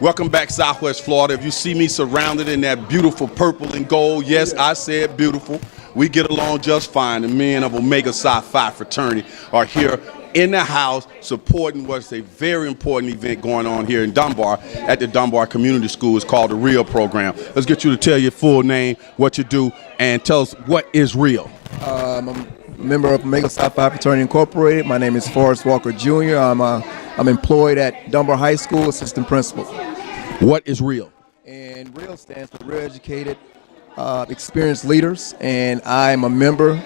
Welcome back, Southwest Florida. If you see me surrounded in that beautiful purple and gold, yes, I said beautiful. We get along just fine. The men of Omega Psi Phi fraternity are here in the house supporting what's a very important event going on here in Dunbar at the Dunbar Community School. It's called the REAL program. Let's get you to tell your full name, what you do, and tell us what is REAL. I'm a member of Omega Psi Phi Fraternity Incorporated. My name is Forrest Walker Jr. I'm employed at Dunbar High School, assistant principal. What is REAL? And REAL stands for Real Educated, Experienced Leaders, and I'm a member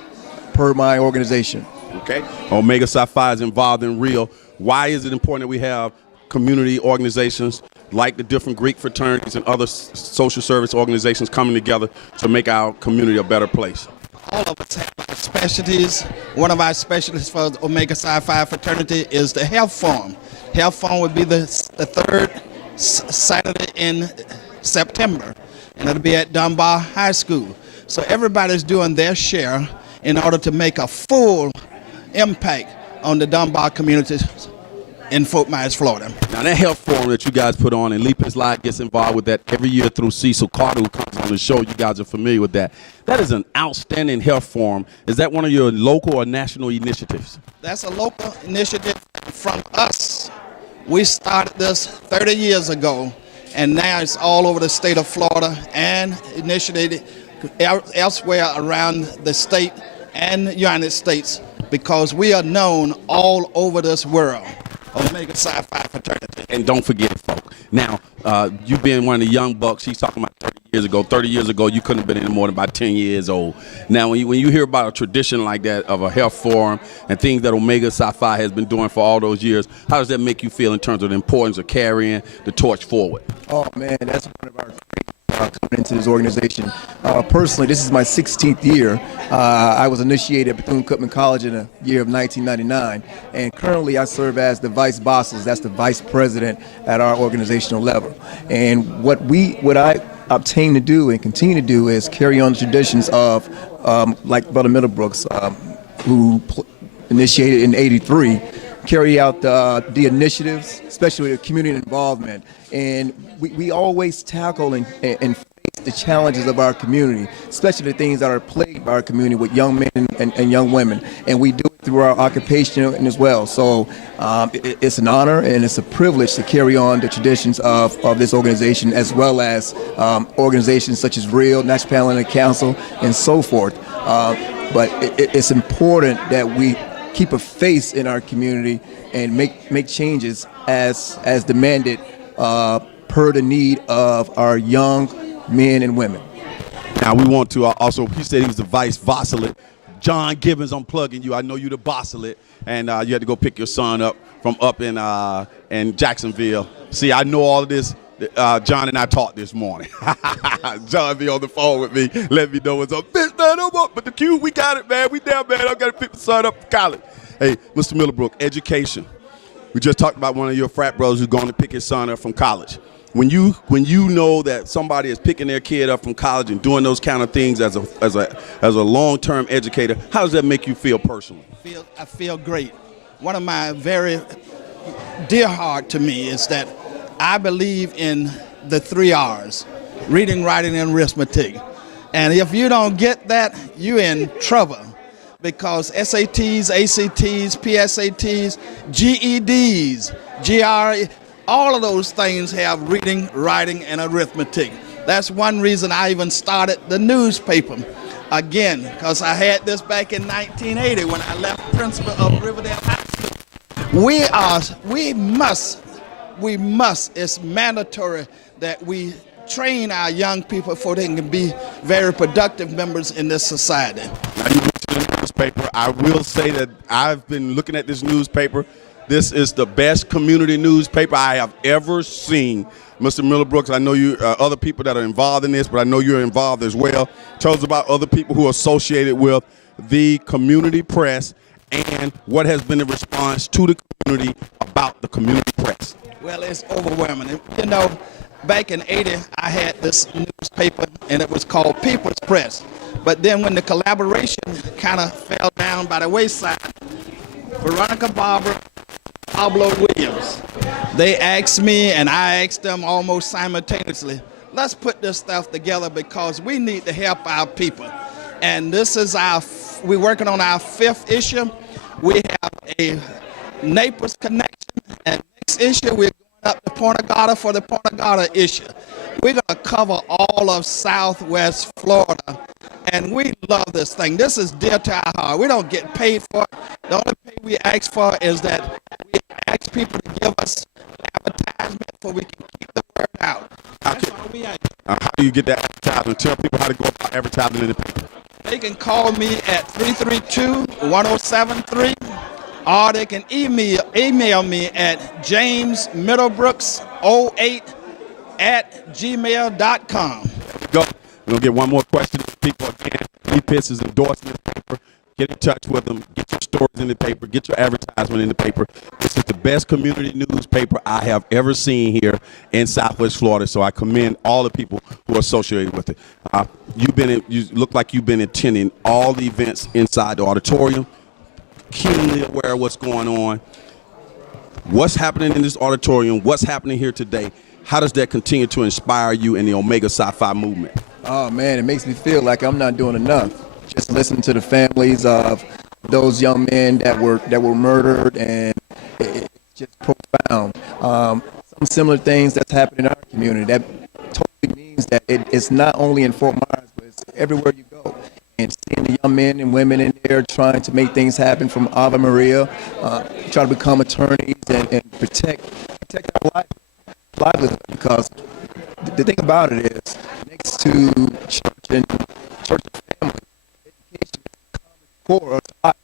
per my organization. Okay. Omega Psi Phi is involved in REAL. Why is it important that we have community organizations like the different Greek fraternities and other social service organizations coming together to make our community a better place? All of us have our specialties. One of our specialties for the Omega Psi Phi fraternity is the health forum. Health forum would be the third Saturday in September, and it'll be at Dunbar High School. So everybody's doing their share in order to make a full impact on the Dunbar community in Fort Myers, Florida. Now that health forum that you guys put on, and Leapers Live gets involved with that every year through Cecil Carter, who comes on the show. You guys are familiar with that. That is an outstanding health forum. Is that one of your local or national initiatives? That's a local initiative from us. We started this 30 years ago, and now it's all over the state of Florida and initiated elsewhere around the state and the United States, because we are known all over this world. Omega Psi Phi fraternity. And don't forget, folks. Now, you being one of the young bucks, he's talking about 30 years ago. 30 years ago, you couldn't have been any more than about 10 years old. Now, when you hear about a tradition like that of a health forum and things that Omega Psi Phi has been doing for all those years, how does that make you feel in terms of the importance of carrying the torch forward? Oh, man, that's one of our coming into this organization. Personally, this is my 16th year. I was initiated at Bethune-Cookman College in the year of 1999, and currently I serve as the vice bosses. That's the vice president at our organizational level. And what I obtain to do and continue to do is carry on the traditions of, like Brother Middlebrooks, who initiated in '83. Carry out the initiatives, especially the community involvement. And we always tackle and face the challenges of our community, especially the things that are plagued by our community with young men and young women. And we do it through our occupation as well. So it's an honor and it's a privilege to carry on the traditions of this organization, as well as organizations such as REAL, National Parliamentary Council, and so forth. But it's important that we keep a face in our community and make changes as demanded per the need of our young men and women. Now we want to also, he said he was the vice bosselet. John Gibbons, I'm plugging you. I know you the bosselet, and you had to go pick your son up from up in Jacksonville. See, I know all of this. John and I talked this morning. John be on the phone with me, let me know what's up. Bitch, man, I'm up. But the Q, we got it, man. We down, man. I got to pick the son up for college. Hey, Mr. Middlebrook, education. We just talked about one of your frat brothers who's going to pick his son up from college. When you know that somebody is picking their kid up from college and doing those kind of things as a long-term educator, how does that make you feel personally? I feel great. One of my very dear heart to me is that I believe in the 3 R's: reading, writing, and arithmetic. And if you don't get that, you're in trouble, because SATs, ACTs, PSATs, GEDs, GRE, all of those things have reading, writing, and arithmetic. That's one reason I even started the newspaper again, because I had this back in 1980 when I left principal of Riverdale High School. We must, it's mandatory that we train our young people so they can be very productive members in this society. Now you mentioned the newspaper. I will say that I've been looking at this newspaper. This is the best community newspaper I have ever seen. Mr. Middlebrooks, I know you, other people that are involved in this, but I know you're involved as well. Tell us about other people who are associated with the community press and what has been the response to the community about the community press. Well, it's overwhelming. You know, back in '80, I had this newspaper, and it was called People's Press. But then when the collaboration kind of fell down by the wayside, Veronica Barber, Pablo Williams. They asked me, and I asked them almost simultaneously, let's put this stuff together because we need to help our people. And this is we're working on our 5th issue. We have a Naples connection, and next issue we're going up to Punta Gata for the Punta Gata issue. We're going to cover all of Southwest Florida, and we love this thing. This is dear to our heart. We don't get paid for it. The only pay we ask for is that we ask people to give us advertisement so we can keep the word out. That's all we ask. How do you get that advertisement? Tell people how to go about advertising in the paper. They can call me at 332-1073, or they can email me at jamesmiddlebrooks08@gmail.com. Go. We're going to get one more question to people again. Lee Pitts is endorsing this paper. Get in touch with them. Get your stories in the paper. Get your advertisement in the paper. This is the best community newspaper I have ever seen here in Southwest Florida, so I commend all the people who are associated with it. You look like you've been attending all the events inside the auditorium, keenly aware of what's going on. What's happening in this auditorium? What's happening here today? How does that continue to inspire you in the Omega Psi Phi movement? Oh man, it makes me feel like I'm not doing enough. Just listening to the families of those young men that were murdered, and it's just profound. Some similar things that's happening in our community. That totally means that it's not only in Fort Myers, but it's everywhere you go. And seeing the young men and women in there trying to make things happen from Ave Maria, try to become attorneys and protect our livelihood. Because the thing about it is, next to church and family, education is common core of life.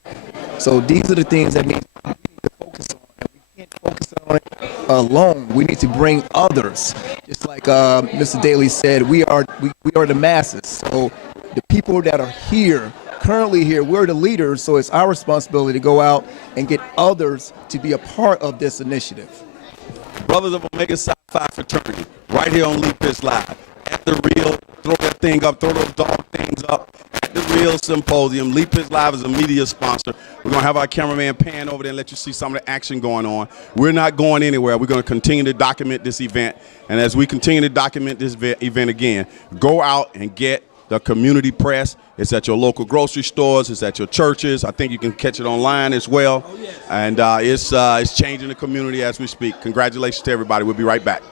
So these are the things that we need to focus on, and we can't focus on it alone. We need to bring others. Just like Mr. Daly said, we are the masses. So the people that are here, currently here, we're the leaders. So it's our responsibility to go out and get others to be a part of this initiative. Brothers of Omega Psi Phi fraternity, right here on Lee Pitts Live. At the Real, throw that thing up, throw those dog things up. At the Real Symposium, Lee Pitts Live is a media sponsor. We're going to have our cameraman pan over there and let you see some of the action going on. We're not going anywhere. We're going to continue to document this event. And as we continue to document this event again, go out and get the community press. It's at your local grocery stores. It's at your churches. I think you can catch it online as well. Oh, yes. And it's changing the community as we speak. Congratulations to everybody. We'll be right back.